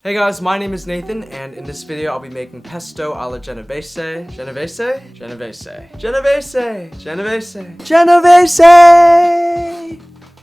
Hey guys, my name is Nathan, and in this video I'll be making pesto alla genovese. Genovese? Genovese. Genovese! Genovese! Genovese!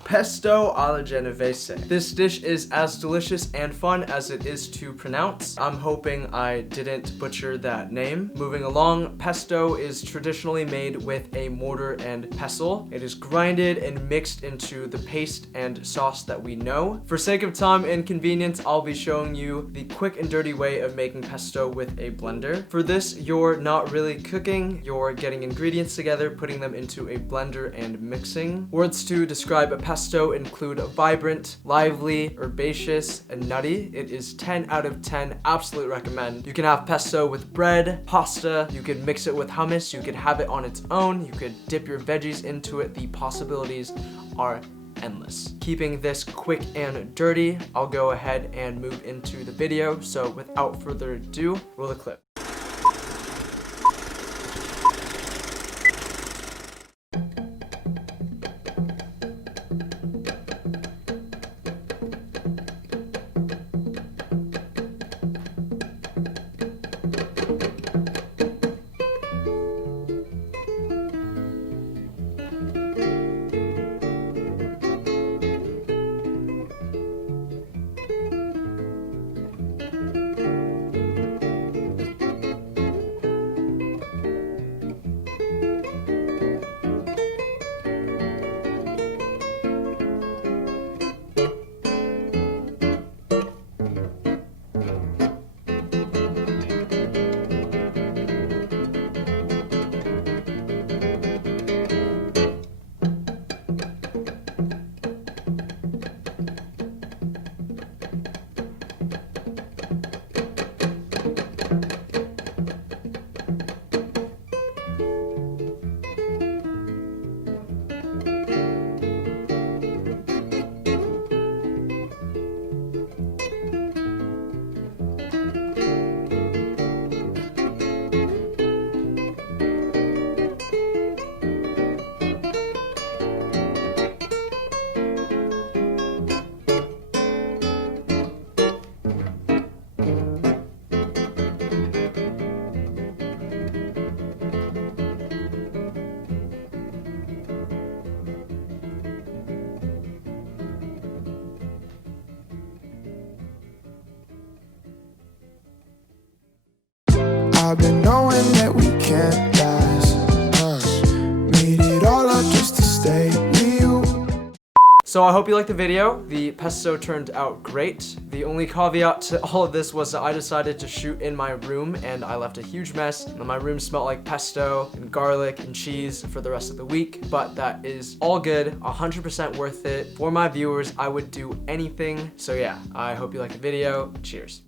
Pesto alla Genovese. This dish is as delicious and fun as it is to pronounce. I'm hoping I didn't butcher that name. Moving along, pesto is traditionally made with a mortar and pestle. It is grinded and mixed into the paste and sauce that we know. For sake of time and convenience, I'll be showing you the quick and dirty way of making pesto with a blender. For this, you're not really cooking, you're getting ingredients together, putting them into a blender and mixing. Words to describe a pesto include vibrant, lively, herbaceous, and nutty. It is 10 out of 10. Absolutely recommend. You can have pesto with bread, pasta, you could mix it with hummus, you could have it on its own, you could dip your veggies into it. The possibilities are endless. Keeping this quick and dirty, I'll go ahead and move into the video. So without further ado, roll the clip. I've been knowing that we can't last. Made it all up just to stay with you. So I hope you liked the video. The pesto turned out great. The only caveat to all of this was that I decided to shoot in my room and I left a huge mess. And my room smelled like pesto and garlic and cheese for the rest of the week. But that is all good, 100% worth it. For my viewers, I would do anything. So yeah, I hope you liked the video. Cheers.